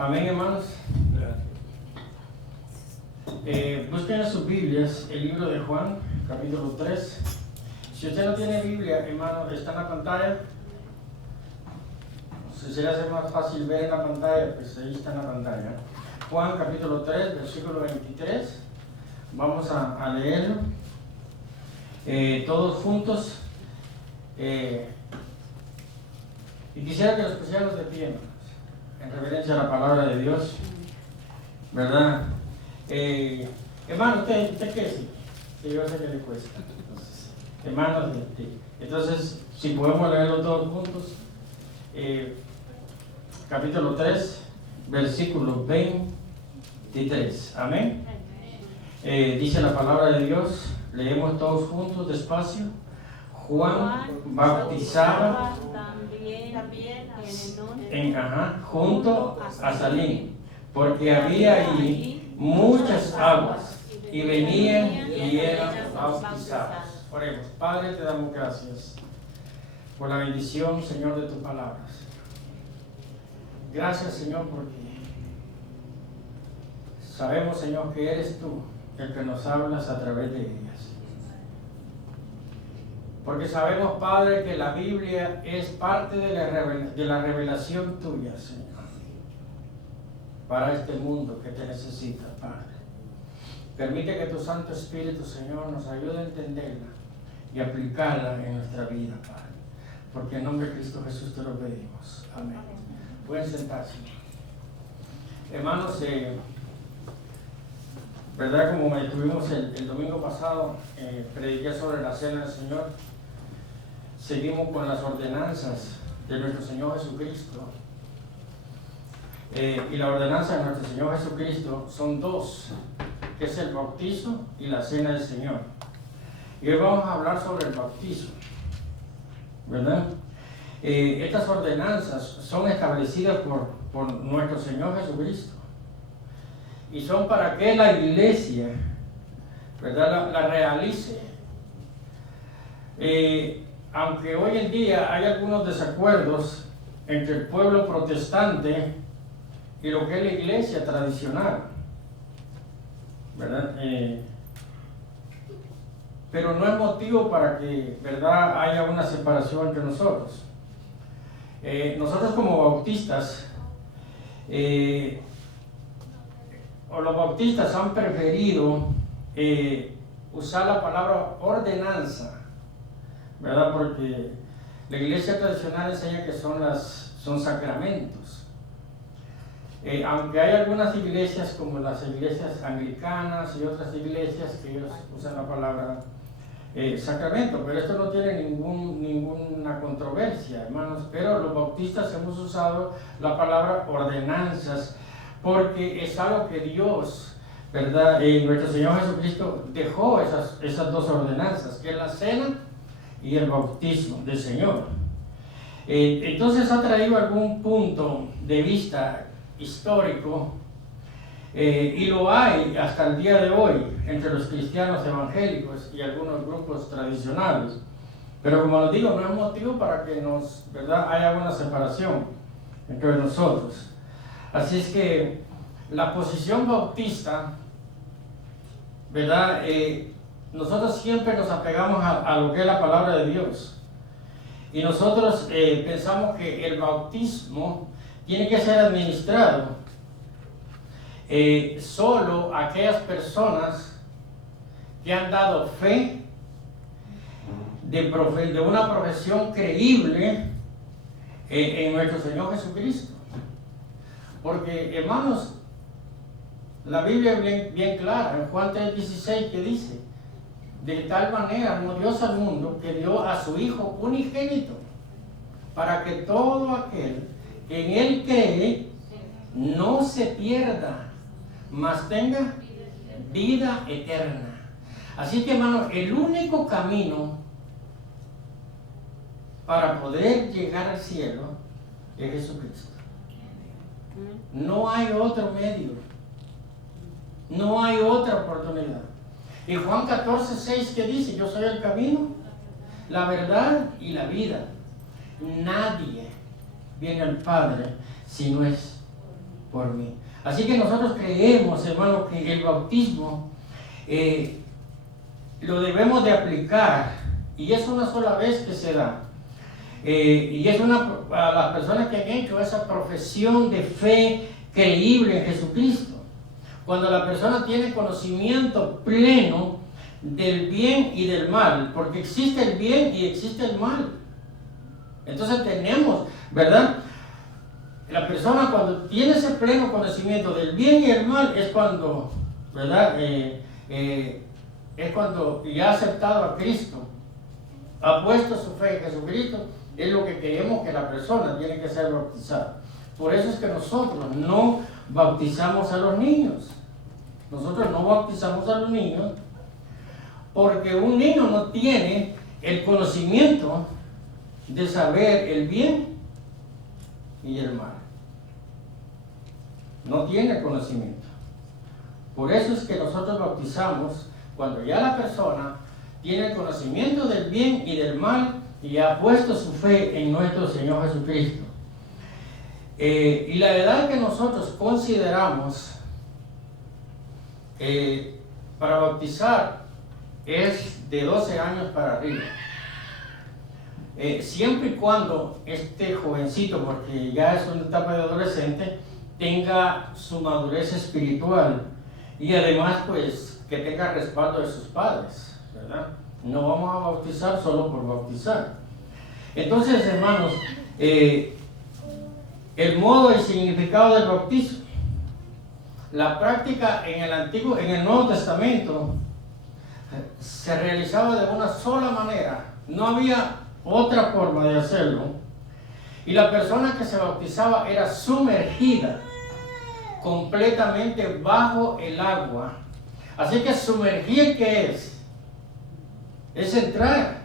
Amén, hermanos. Busquen en sus Biblias el libro de Juan, capítulo 3. Si usted no tiene Biblia, hermano, está en la pantalla. Si se le hace más fácil ver en la pantalla, pues ahí está en la pantalla. Juan, capítulo 3, versículo 23. Vamos a leerlo todos juntos. Y quisiera que los pusiéramos de pie, hermanos, en reverencia a la palabra de Dios, ¿verdad? Hermano, ¿usted qué es? Que yo sé que le cuesta. Entonces, hermanos, entonces, si podemos leerlo todos juntos, capítulo 3, versículo 23. Amén. Dice la palabra de Dios, leemos todos juntos, despacio. Juan bautizaba junto a Salim, porque había allí muchas aguas, y venían y eran bautizados. Oremos. Padre, te damos gracias por la bendición, Señor, de tu palabra. Gracias, Señor, porque sabemos, Señor, que eres tú el que nos hablas a través de ellas. Porque sabemos, Padre, que la Biblia es parte de la revelación tuya, Señor, para este mundo que te necesita, Padre. Permite que tu Santo Espíritu, Señor, nos ayude a entenderla y aplicarla en nuestra vida, Padre. Porque en nombre de Cristo Jesús te lo pedimos. Amén. Pueden sentarse. Hermanos, ¿verdad? Como estuvimos el domingo pasado, prediqué sobre la cena del Señor. Seguimos con las ordenanzas de nuestro Señor Jesucristo. Y la ordenanza de nuestro Señor Jesucristo son dos, que es el bautizo y la cena del Señor. Y hoy vamos a hablar sobre el bautizo, ¿verdad? Estas ordenanzas son establecidas por nuestro Señor Jesucristo. Y son para que la iglesia, ¿verdad?, la realice. Aunque hoy en día hay algunos desacuerdos entre el pueblo protestante y lo que es la iglesia tradicional, ¿verdad? Pero no es motivo para que, ¿verdad?, haya una separación entre nosotros. Nosotros como bautistas, o los bautistas han preferido usar la palabra ordenanza, ¿verdad? Porque la iglesia tradicional enseña que son sacramentos. Aunque hay algunas iglesias como las iglesias anglicanas y otras iglesias que ellos usan la palabra sacramento, pero esto no tiene ninguna controversia, hermanos. Pero los bautistas hemos usado la palabra ordenanzas porque es algo que Dios, ¿verdad?, nuestro Señor Jesucristo dejó esas dos ordenanzas, que es la cena y el bautismo del Señor. Entonces ha traído algún punto de vista histórico, y lo hay hasta el día de hoy entre los cristianos evangélicos y algunos grupos tradicionales. Pero como les digo, no es motivo para que ¿verdad?, haya una separación entre nosotros. Así es que la posición bautista, ¿verdad?, nosotros siempre nos apegamos a lo que es la palabra de Dios. Y nosotros pensamos que el bautismo tiene que ser administrado solo a aquellas personas que han dado fe de una profesión creíble en nuestro Señor Jesucristo. Porque, hermanos, la Biblia es bien clara, en Juan 3:16, que dice: de tal manera amó Dios al mundo que dio a su Hijo unigénito, para que todo aquel que en Él cree no se pierda, mas tenga vida eterna. Así que, hermanos, el único camino para poder llegar al cielo es Jesucristo. No hay otro medio, no hay otra oportunidad. Y Juan 14:6, que dice: yo soy el camino, la verdad y la vida. Nadie viene al Padre si no es por mí. Así que nosotros creemos, hermano, que el bautismo lo debemos de aplicar, y es una sola vez que se da. Y es a las personas que han hecho esa profesión de fe creíble en Jesucristo. Cuando la persona tiene conocimiento pleno del bien y del mal, porque existe el bien y existe el mal. Entonces tenemos, ¿verdad? La persona cuando tiene ese pleno conocimiento del bien y el mal es cuando, ¿verdad? Es cuando ya ha aceptado a Cristo, ha puesto su fe en Jesucristo, es lo que queremos que la persona tiene que ser bautizada. Por eso es que nosotros no bautizamos a los niños. Nosotros no bautizamos a los niños porque un niño no tiene el conocimiento de saber el bien y el mal. No tiene conocimiento. Por eso es que nosotros bautizamos cuando ya la persona tiene el conocimiento del bien y del mal y ha puesto su fe en nuestro Señor Jesucristo. Y la edad que nosotros consideramos para bautizar es de 12 años para arriba. Siempre y cuando este jovencito, porque ya es una etapa de adolescente, tenga su madurez espiritual y además pues que tenga respaldo de sus padres, ¿verdad? No vamos a bautizar solo por bautizar. Entonces, hermanos, el modo y significado del bautismo, la práctica en el Nuevo Testamento se realizaba de una sola manera, no había otra forma de hacerlo, y la persona que se bautizaba era sumergida completamente bajo el agua. Así que sumergir, ¿qué es? Es entrar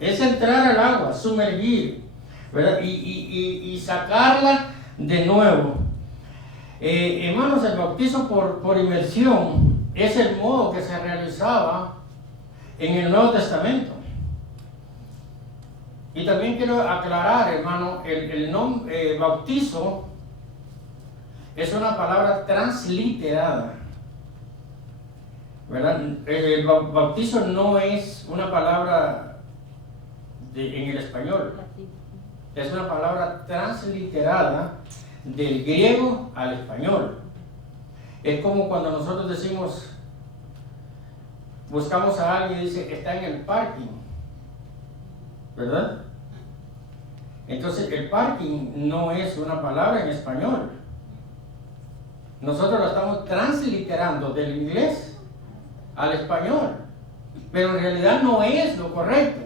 al agua, sumergir, ¿verdad? Y sacarla de nuevo. Hermanos, el bautizo por inmersión es el modo que se realizaba en el Nuevo Testamento. Y también quiero aclarar, hermano, el nombre bautizo es una palabra transliterada, ¿verdad? El bautizo no es una palabra en el español, es una palabra transliterada del griego al español. Es como cuando nosotros decimos, buscamos a alguien y dice, está en el parking, ¿verdad? Entonces el parking no es una palabra en español. Nosotros la estamos transliterando del inglés al español, pero en realidad no es lo correcto.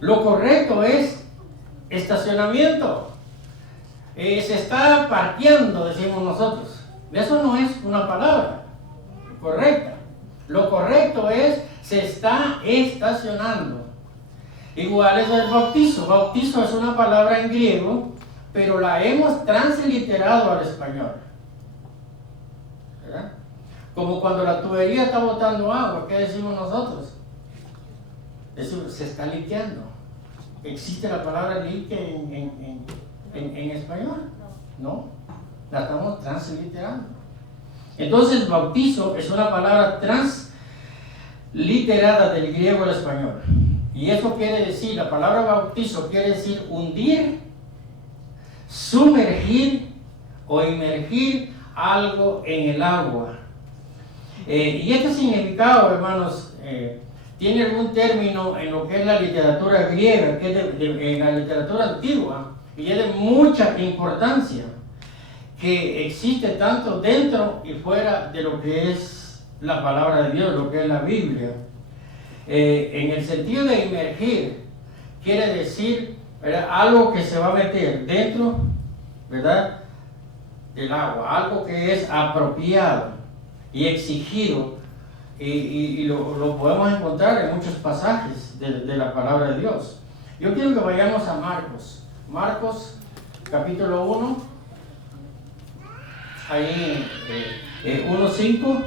Lo correcto es estacionamiento. Se está parqueando, decimos nosotros. Eso no es una palabra correcta. Lo correcto es se está estacionando. Igual es el bautizo. Bautizo es una palabra en griego, pero la hemos transliterado al español. ¿Verdad? Como cuando la tubería está botando agua, ¿qué decimos nosotros? Eso se está liqueando. ¿Existe la palabra lique en español? No, la estamos transliterando. Entonces, bautizo es una palabra transliterada del griego al español. Y eso quiere decir, la palabra bautizo quiere decir hundir, sumergir o inmergir algo en el agua. Y este significado, hermanos, tiene algún término en lo que es la literatura griega, que es en la literatura antigua, y es de mucha importancia, que existe tanto dentro y fuera de lo que es la palabra de Dios, lo que es la Biblia. En el sentido de inmergir, quiere decir, ¿verdad?, algo que se va a meter dentro, ¿verdad?, del agua, algo que es apropiado y exigido, y lo podemos encontrar en muchos pasajes de la palabra de Dios. Yo quiero que vayamos a Marcos capítulo 1, ahí 1:5.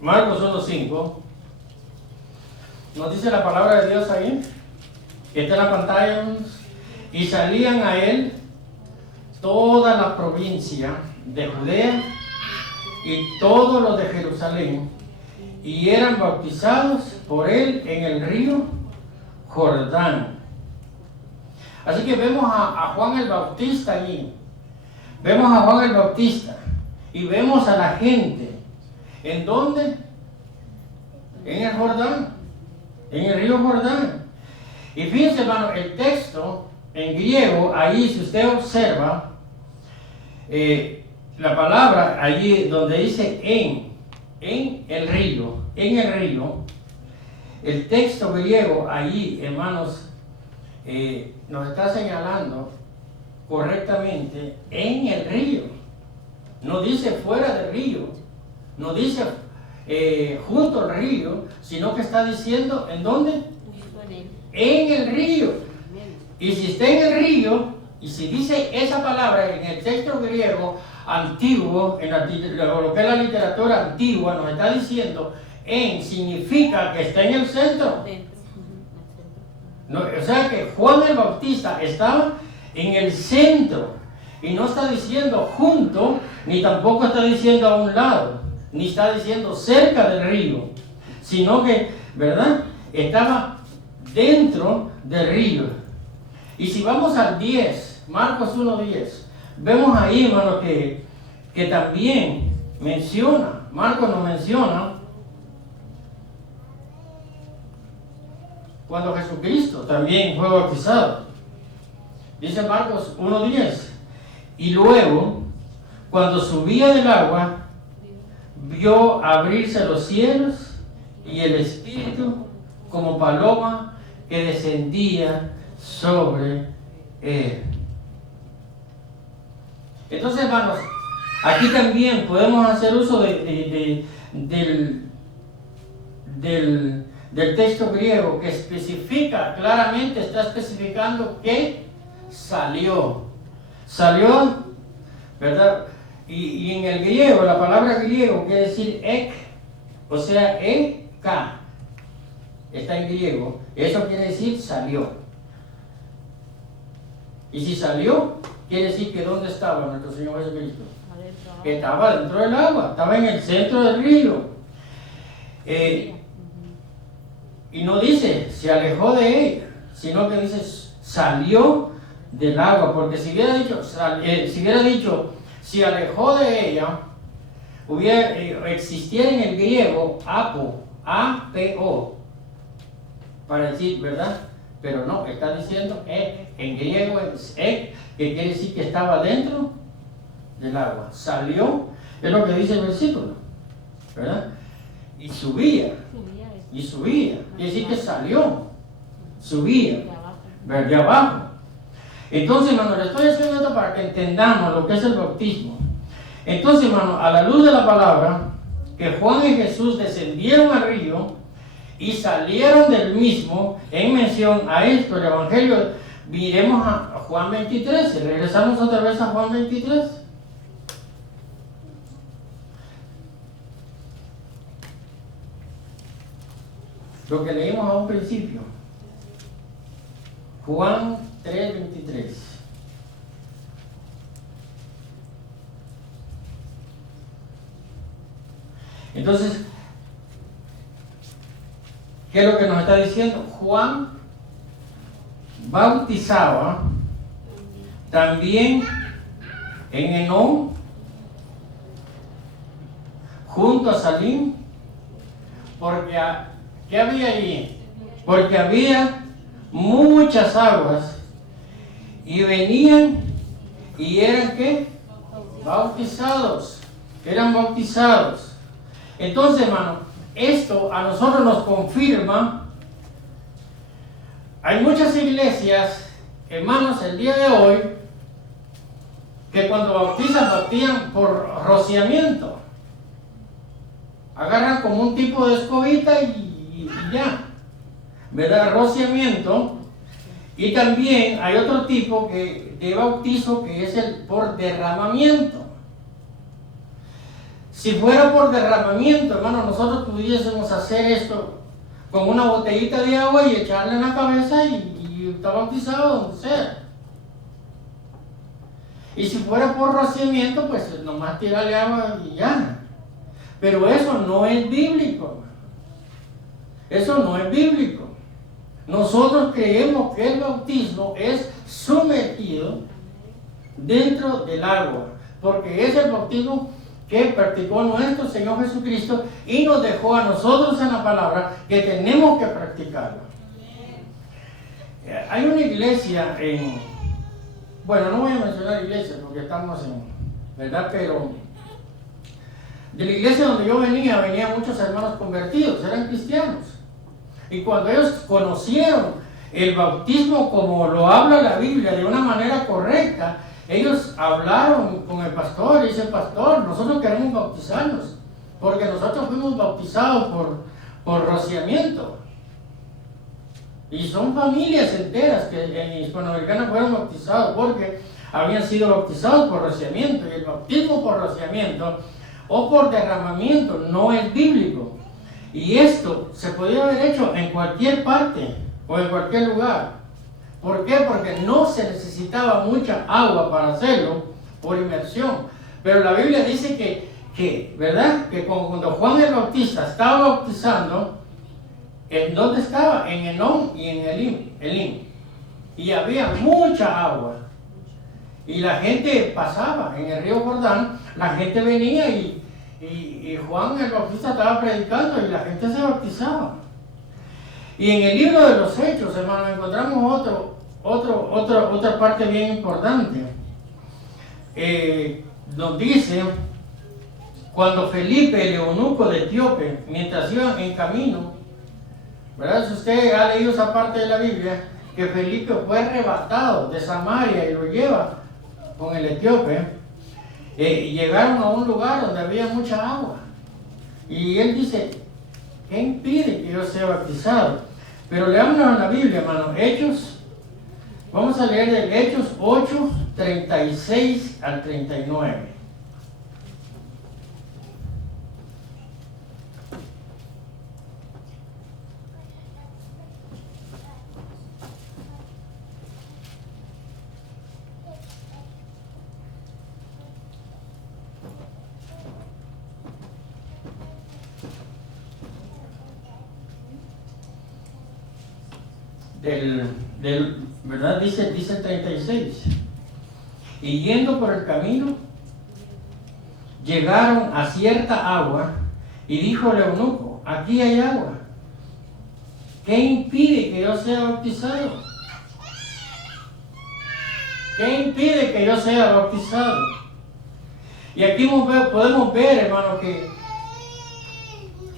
Marcos 1:5. Nos dice la palabra de Dios ahí, que está en la pantalla. Y salían a él toda la provincia de Judea y todos los de Jerusalén, y eran bautizados por él en el río Jordán. Así que vemos a Juan el Bautista allí. Vemos a Juan el Bautista y vemos a la gente. ¿En dónde? En el Jordán, en el río Jordán. Y fíjense, hermano, el texto en griego, ahí si usted observa, la palabra allí donde dice en el río, el texto griego allí, hermanos, nos está señalando correctamente en el río. No dice fuera del río, no dice junto al río, sino que está diciendo ¿en dónde? En el río. Y si está en el río, y si dice esa palabra en el texto griego antiguo, en lo que es la literatura antigua, nos está diciendo en, significa que está en el centro. No, o sea que Juan el Bautista estaba en el centro, y no está diciendo junto, ni tampoco está diciendo a un lado, ni está diciendo cerca del río, sino que, ¿verdad?, estaba dentro del río. Y si vamos al 10, Marcos 1:10, vemos ahí, hermano, que también menciona, Marcos nos menciona, cuando Jesucristo también fue bautizado. Dice Marcos 1:10, y luego, cuando subía del agua, vio abrirse los cielos y el Espíritu como paloma que descendía sobre él. Entonces, hermanos, aquí también podemos hacer uso del texto griego que especifica claramente, está especificando que salió, ¿verdad? Y en el griego, la palabra griego quiere decir ek, o sea, eka, está en griego, eso quiere decir salió. Y si salió, quiere decir que ¿dónde estaba nuestro Señor Jesucristo? Que estaba dentro del agua, estaba en el centro del río. Y no dice, se alejó de ella, sino que dice, salió del agua, porque si hubiera dicho, se alejó de ella, existiera en el griego apo, A-P-O, para decir, ¿verdad? Pero no, está diciendo en griego es que quiere decir que estaba dentro del agua. Salió, es lo que dice el versículo, ¿verdad? Y subía. Quiere decir que salió, subía, de abajo. Entonces, hermano, le estoy haciendo esto para que entendamos lo que es el bautismo. Entonces, hermano, a la luz de la palabra, que Juan y Jesús descendieron al río y salieron del mismo, en mención a esto, el Evangelio, miremos a Juan 23, y regresamos otra vez a Juan 23. Lo que leímos a un principio. Juan 3:23. Entonces, ¿qué es lo que nos está diciendo? Juan bautizaba también en Enón, junto a Salim, porque ¿qué había allí? Porque había muchas aguas y venían y eran ¿qué? Bautizados, eran bautizados. Entonces, hermano, esto a nosotros nos confirma. Hay muchas iglesias, hermanos, el día de hoy, que cuando bautizan por rociamiento. Agarran como un tipo de escobita y ya, ¿verdad? Rociamiento. Y también hay otro tipo de bautizo que es el por derramamiento. Si fuera por derramamiento, hermano, nosotros pudiésemos hacer esto con una botellita de agua y echarle en la cabeza y está bautizado donde sea. Y si fuera por rociamiento, pues nomás tirarle agua y ya. Pero eso no es bíblico. Eso no es bíblico. Nosotros creemos que el bautismo es sumergido dentro del agua, porque es el bautismo que practicó nuestro Señor Jesucristo y nos dejó a nosotros en la palabra que tenemos que practicarlo. Hay una iglesia bueno, no voy a mencionar iglesias porque estamos ¿verdad? Pero de la iglesia donde yo venían muchos hermanos convertidos, eran cristianos. Y cuando ellos conocieron el bautismo como lo habla la Biblia de una manera correcta, ellos hablaron con el pastor y dice: pastor, nosotros queremos bautizarnos, porque nosotros fuimos bautizados por rociamiento. Y son familias enteras que en Hispanoamericana fueron bautizados porque habían sido bautizados por rociamiento. Y el bautismo por rociamiento o por derramamiento no es bíblico. Y esto se podía haber hecho en cualquier parte o en cualquier lugar. ¿Por qué? Porque no se necesitaba mucha agua para hacerlo por inmersión. Pero la Biblia dice que ¿verdad? Que cuando Juan el Bautista estaba bautizando, ¿en dónde estaba? En Enón y en Elim. Y había mucha agua. Y la gente pasaba en el río Jordán, la gente venía y Juan el Bautista estaba predicando y la gente se bautizaba. Y en el libro de los Hechos, hermanos, encontramos otra parte bien importante. Nos dice, cuando Felipe, el eunuco de Etíope, mientras iban en camino, ¿verdad? Si usted ha leído esa parte de la Biblia, que Felipe fue arrebatado de Samaria y lo lleva con el etíope, llegaron a un lugar donde había mucha agua. Y él dice: ¿qué impide que yo sea bautizado? Pero leámoslo en la Biblia, hermano. Hechos, vamos a leer del Hechos 8, 36 al 39. ¿Verdad? Dice el 36. Y yendo por el camino, llegaron a cierta agua, y dijo el eunuco: aquí hay agua. ¿Qué impide que yo sea bautizado? ¿Qué impide que yo sea bautizado? Y aquí podemos ver, hermano, que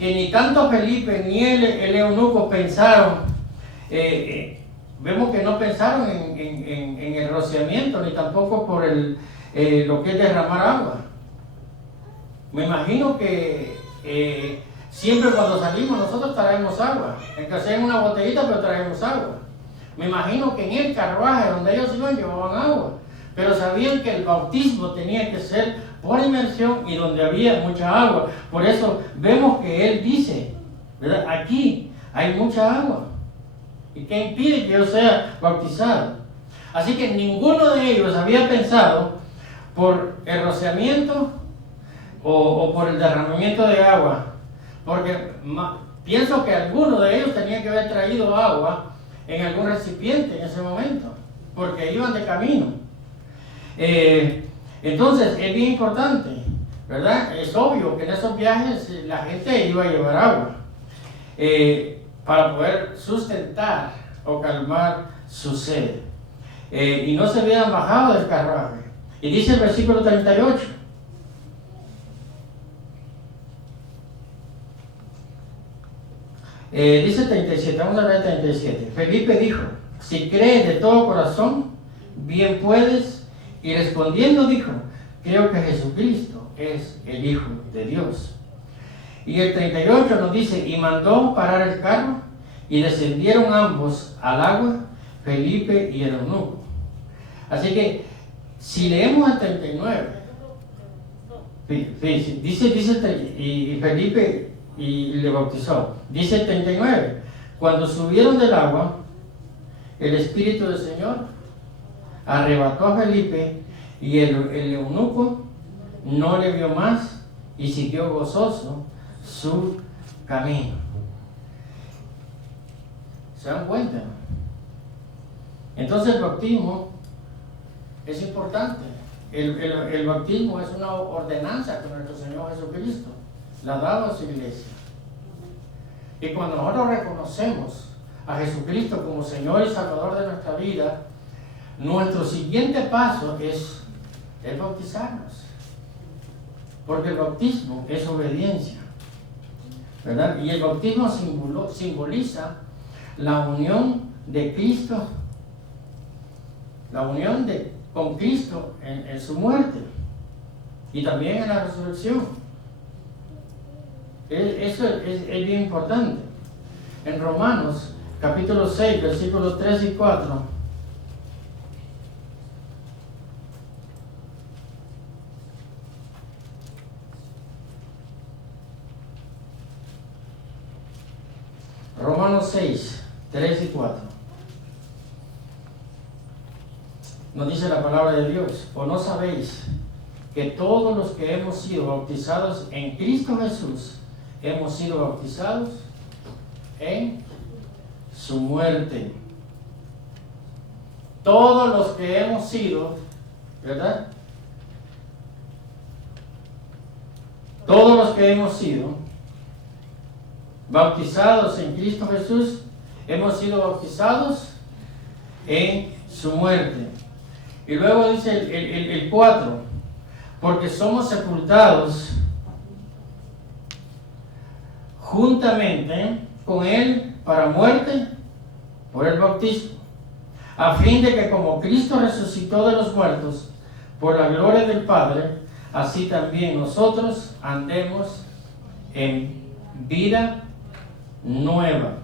ni tanto Felipe ni el eunuco pensaron. Vemos que no pensaron en el rociamiento, ni tampoco por lo que es derramar agua. Me imagino que siempre cuando salimos nosotros traemos agua, aunque sea en una botellita, pero traemos agua. Me imagino que en el carruaje donde ellos iban llevaban agua, pero sabían que el bautismo tenía que ser por inmersión y donde había mucha agua. Por eso vemos que él dice, ¿verdad? Aquí hay mucha agua. ¿Y qué impide que yo sea bautizado? Así que ninguno de ellos había pensado por el rociamiento o por el derramamiento de agua, porque pienso que alguno de ellos tenía que haber traído agua en algún recipiente en ese momento, porque iban de camino. Entonces es bien importante, ¿verdad? Es obvio que en esos viajes la gente iba a llevar agua para poder sustentar o calmar su sed. Y no se habían bajado del carruaje. Y dice el versículo 38. Dice 37, vamos a ver 37. Felipe dijo: si crees de todo corazón, bien puedes. Y respondiendo dijo: creo que Jesucristo es el Hijo de Dios. Y el 38 nos dice: y mandó parar el carro, y descendieron ambos al agua, Felipe y el eunuco. Así que, si leemos el 39, y Felipe y le bautizó. Dice el 39, cuando subieron del agua, el Espíritu del Señor arrebató a Felipe y el eunuco no le vio más y siguió gozoso su camino. ¿Se dan cuenta? Entonces el bautismo es importante. El bautismo es una ordenanza que nuestro Señor Jesucristo la ha dado a su iglesia. Y cuando nosotros reconocemos a Jesucristo como Señor y Salvador de nuestra vida, nuestro siguiente paso es bautizarnos. Porque el bautismo es obediencia, ¿verdad? Y el bautismo simboliza la unión de Cristo, la unión con Cristo en su muerte y también en la resurrección. Eso es bien importante. En Romanos capítulo 6, versículos 3 y 4. Romanos 6, 3 y 4. Nos dice la palabra de Dios: ¿o no sabéis que todos los que hemos sido bautizados en Cristo Jesús hemos sido bautizados en su muerte? Todos los que hemos sido, ¿verdad? Todos los que hemos sido bautizados en Cristo Jesús hemos sido bautizados en su muerte. Y luego dice el 4, porque somos sepultados juntamente con Él para muerte por el bautismo, a fin de que como Cristo resucitó de los muertos por la gloria del Padre, así también nosotros andemos en vida nueva.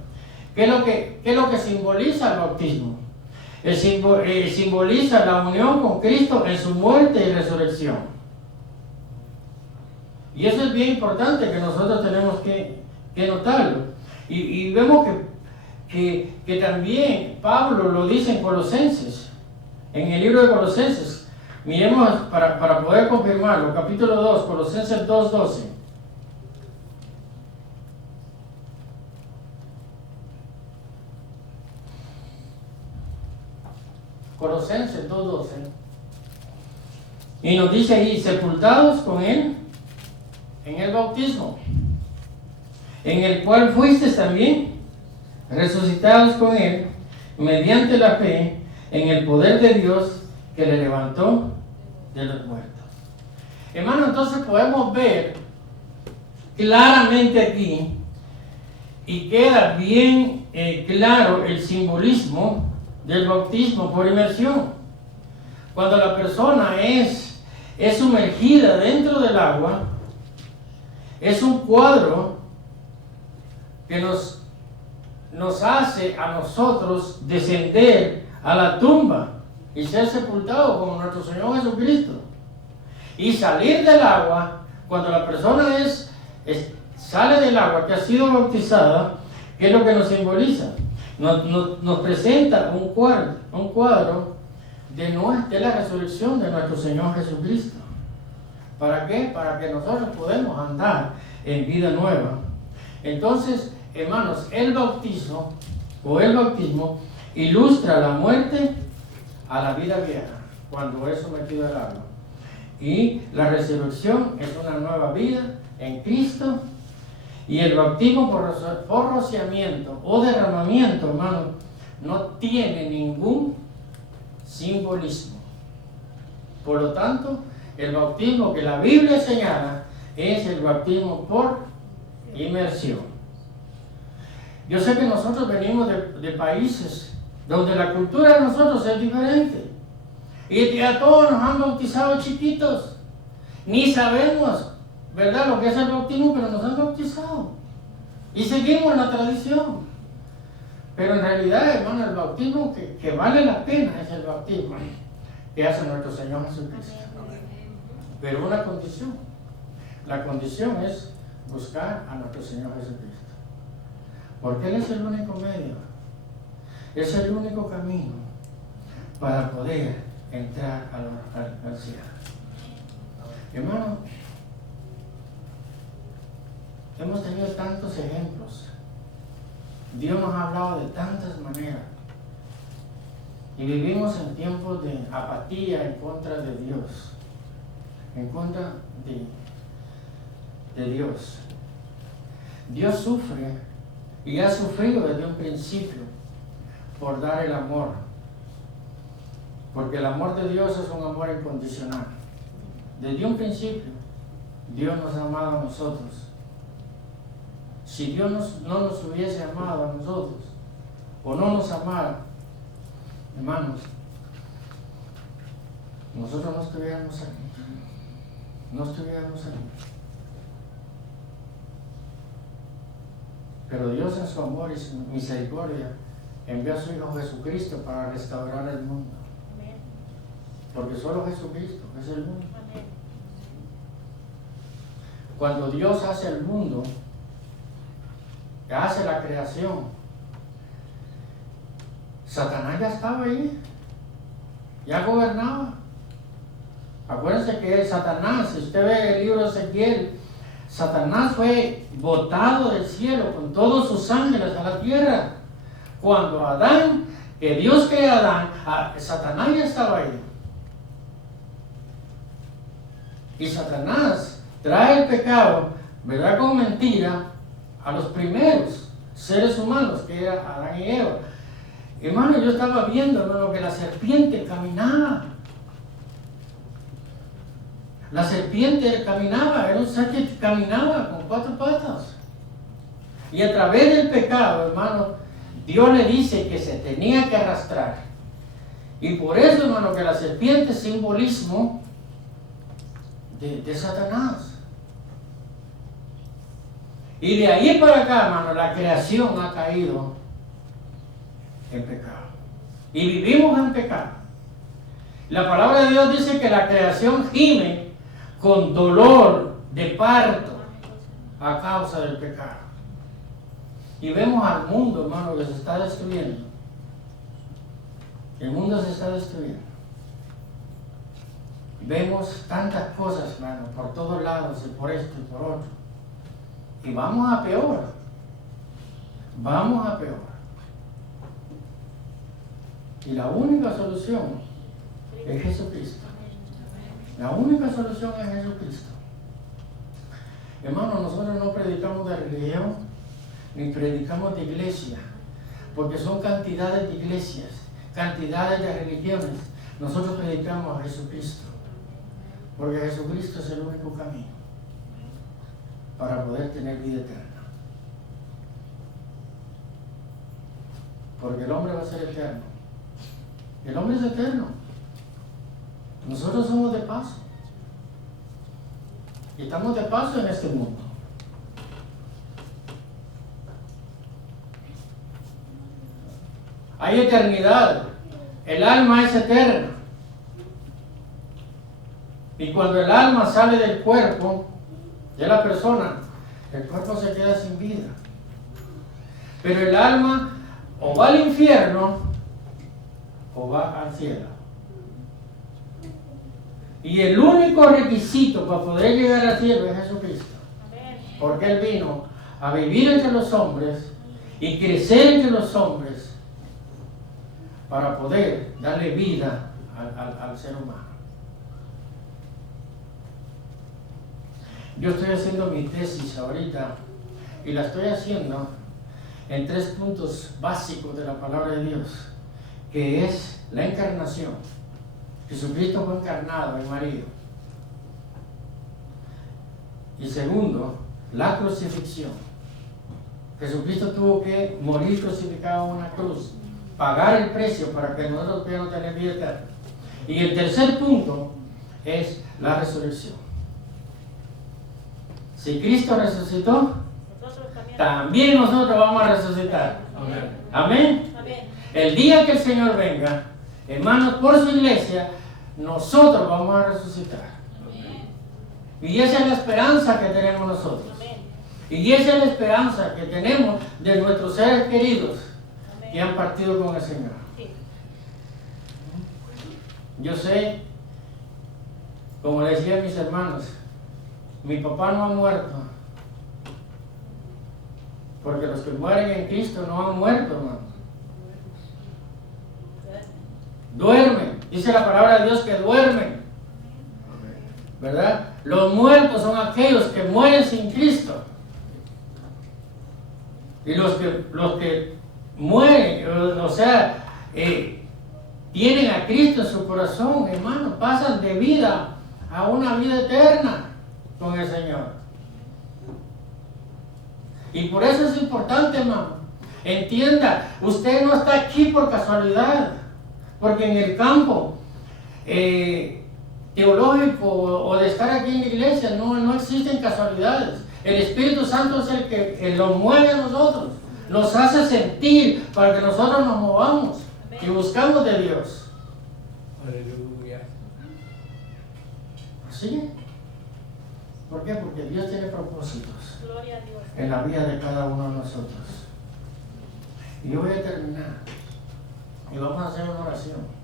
¿Qué es lo que simboliza el bautismo? Simboliza la unión con Cristo en su muerte y resurrección. Y eso es bien importante que nosotros tenemos que notarlo. Y vemos que también Pablo lo dice en Colosenses, en el libro de Colosenses. Miremos para poder confirmarlo, capítulo 2, Colosenses 2:12. Colosenses 2:12. Y nos dice ahí: sepultados con Él en el bautismo, en el cual fuisteis también resucitados con Él mediante la fe en el poder de Dios que le levantó de los muertos. Hermano, entonces podemos ver claramente aquí, y queda bien claro el simbolismo del bautismo por inmersión. Cuando la persona es sumergida dentro del agua, es un cuadro que nos hace a nosotros descender a la tumba y ser sepultados como nuestro Señor Jesucristo. Y salir del agua, cuando la persona sale del agua que ha sido bautizada, ¿qué es lo que nos simboliza? Nos presenta un cuadro de la resurrección de nuestro Señor Jesucristo. ¿Para qué? Para que nosotros podamos andar en vida nueva. Entonces, hermanos, el bautismo ilustra la muerte a la vida vieja cuando es sometido al agua. Y la resurrección es una nueva vida en Cristo. Y el bautismo por rociamiento o derramamiento, hermano, no tiene ningún simbolismo. Por lo tanto, el bautismo que la Biblia señala es el bautismo por inmersión. Yo sé que nosotros venimos de países donde la cultura de nosotros es diferente. Y a todos nos han bautizado chiquitos. Ni sabemos, ¿verdad?, lo que es el bautismo, pero nos han bautizado. Y seguimos la tradición. Pero en realidad, hermano, el bautismo que vale la pena es el bautismo que hace nuestro Señor Jesucristo. Pero una condición: La condición es buscar a nuestro Señor Jesucristo. Porque Él es el único medio, es el único camino para poder entrar al cielo. Hermano, hemos tenido tantos ejemplos. Dios nos ha hablado de tantas maneras. Y vivimos en tiempos de apatía en contra de Dios. En contra de Dios. Dios sufre y ha sufrido desde un principio por dar el amor. Porque el amor de Dios es un amor incondicional. Desde un principio, Dios nos ha amado a nosotros. Si Dios no nos hubiese amado a nosotros, o no nos amara, hermanos, nosotros no estuviéramos aquí. No estuviéramos aquí. Pero Dios en su amor y su misericordia envió a su Hijo Jesucristo para restaurar el mundo. Porque solo Jesucristo es el mundo. Cuando Dios hace el mundo, hace la creación, Satanás ya estaba ahí, ya gobernaba. Acuérdense que Satanás, si usted ve el libro de Ezequiel, Satanás fue botado del cielo con todos sus ángeles a la tierra. Cuando Adán, que Dios crea a Adán, Satanás ya estaba ahí. Y Satanás trae el pecado, ¿verdad? Con mentira a los primeros seres humanos, que era Adán y Eva. Hermano, yo estaba viendo, hermano, que la serpiente caminaba. La serpiente caminaba, era un ser que caminaba con 4 patas. Y a través del pecado, hermano, Dios le dice que se tenía que arrastrar. Y por eso, hermano, que la serpiente es simbolismo de Satanás. Y de ahí para acá, hermano, la creación ha caído en pecado. Y vivimos en pecado. La palabra de Dios dice que la creación gime con dolor de parto a causa del pecado. Y vemos al mundo, hermano, que se está destruyendo. El mundo se está destruyendo. Vemos tantas cosas, hermano, por todos lados, y por esto y por otro. Y vamos a peor. Vamos a peor. Y la única solución es Jesucristo. La única solución es Jesucristo. Hermano, nosotros no predicamos de religión, ni predicamos de iglesia, porque son cantidades de iglesias, cantidades de religiones. Nosotros predicamos a Jesucristo, porque Jesucristo es el único camino para poder tener vida eterna. Porque el hombre va a ser eterno. El hombre es eterno. Nosotros somos de paso. Y estamos de paso en este mundo. Hay eternidad. El alma es eterna. Y cuando el alma sale del cuerpo de la persona, el cuerpo se queda sin vida. Pero el alma o va al infierno o va al cielo. Y el único requisito para poder llegar al cielo es Jesucristo. Porque Él vino a vivir entre los hombres y crecer entre los hombres para poder darle vida al ser humano. Yo estoy haciendo mi tesis ahorita y la estoy haciendo en 3 puntos básicos de la palabra de Dios, que es la encarnación. Jesucristo fue encarnado en María. Y segundo, la crucifixión. Jesucristo tuvo que morir crucificado en una cruz, pagar el precio para que nosotros pudiéramos tener vida eterna. Y el tercer punto es la resurrección. Si Cristo resucitó, también nosotros vamos a resucitar. Amén. Amén. El día que el Señor venga, hermanos, por su iglesia, nosotros vamos a resucitar. Y esa es la esperanza que tenemos nosotros. Y esa es la esperanza que tenemos de nuestros seres queridos que han partido con el Señor. Yo sé, como le decía a mis hermanos, mi papá no ha muerto. Porque los que mueren en Cristo no han muerto, hermano. Duermen. Dice la palabra de Dios que duermen. ¿Verdad? Los muertos son aquellos que mueren sin Cristo. Y los que mueren, o sea, tienen a Cristo en su corazón, hermano, pasan de vida a una vida eterna con el Señor. Y por eso es importante, hermano. Entienda, usted no está aquí por casualidad, porque en el campo teológico o de estar aquí en la iglesia no existen casualidades. El Espíritu Santo es el que lo mueve a nosotros, nos hace sentir para que nosotros nos movamos y buscamos de Dios. Aleluya. ¿Sí? ¿Por qué? Porque Dios tiene propósitos Gloria a Dios. en la vida de cada uno de nosotros. Y yo voy a terminar y vamos a hacer una oración.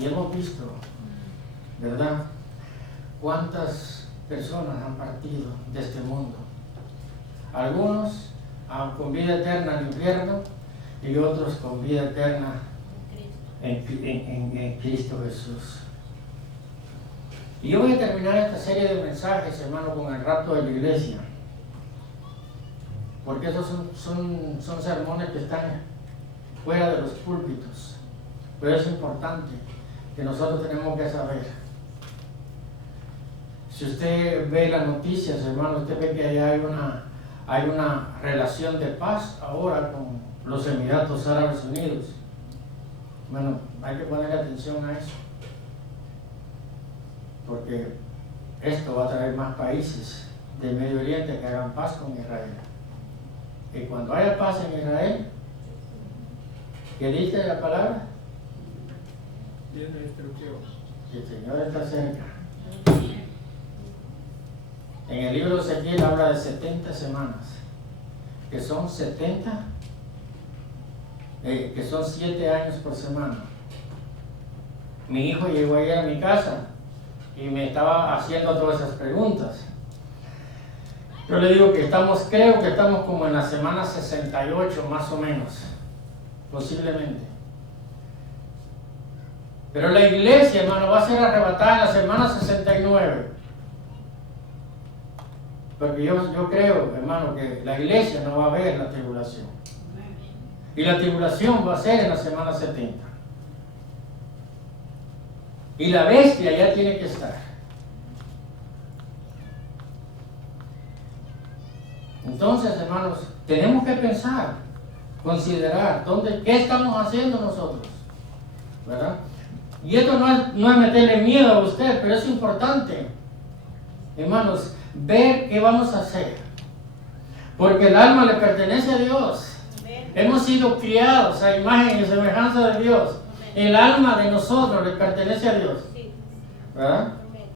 Y hemos visto, ¿verdad?, cuántas personas han partido de este mundo. Algunos con vida eterna al infierno y otros con vida eterna en Cristo Jesús. Y yo voy a terminar esta serie de mensajes, hermano, con el rapto de la iglesia. Porque esos son sermones que están fuera de los púlpitos. Pero es importante que nosotros tenemos que saber. Si usted ve las noticias, hermano, usted ve que hay una relación de paz ahora con los Emiratos Árabes Unidos. Bueno, hay que poner atención a eso. Porque esto va a traer más países del Medio Oriente que hagan paz con Israel. Y cuando haya paz en Israel, ¿qué dice la palabra? Tiene instrucción. El Señor está cerca. En el libro de Ezequiel habla de 70 semanas, que son 70, que son 7 años por semana. Mi hijo llegó ayer a mi casa y me estaba haciendo todas esas preguntas. Yo le digo que creo que estamos como en la semana 68 más o menos, posiblemente. Pero la iglesia, hermano, va a ser arrebatada en la semana 69. Porque yo creo, hermano, que la iglesia no va a ver la tribulación. Y la tribulación va a ser en la semana 70. Y la bestia ya tiene que estar. Entonces, hermanos, tenemos que pensar, considerar, ¿qué estamos haciendo nosotros? ¿Verdad? Y esto no es meterle miedo a usted, pero es importante, hermanos, ver qué vamos a hacer. Porque el alma le pertenece a Dios. Hemos sido criados a imagen y semejanza de Dios. El alma de nosotros le pertenece a Dios. ¿Verdad?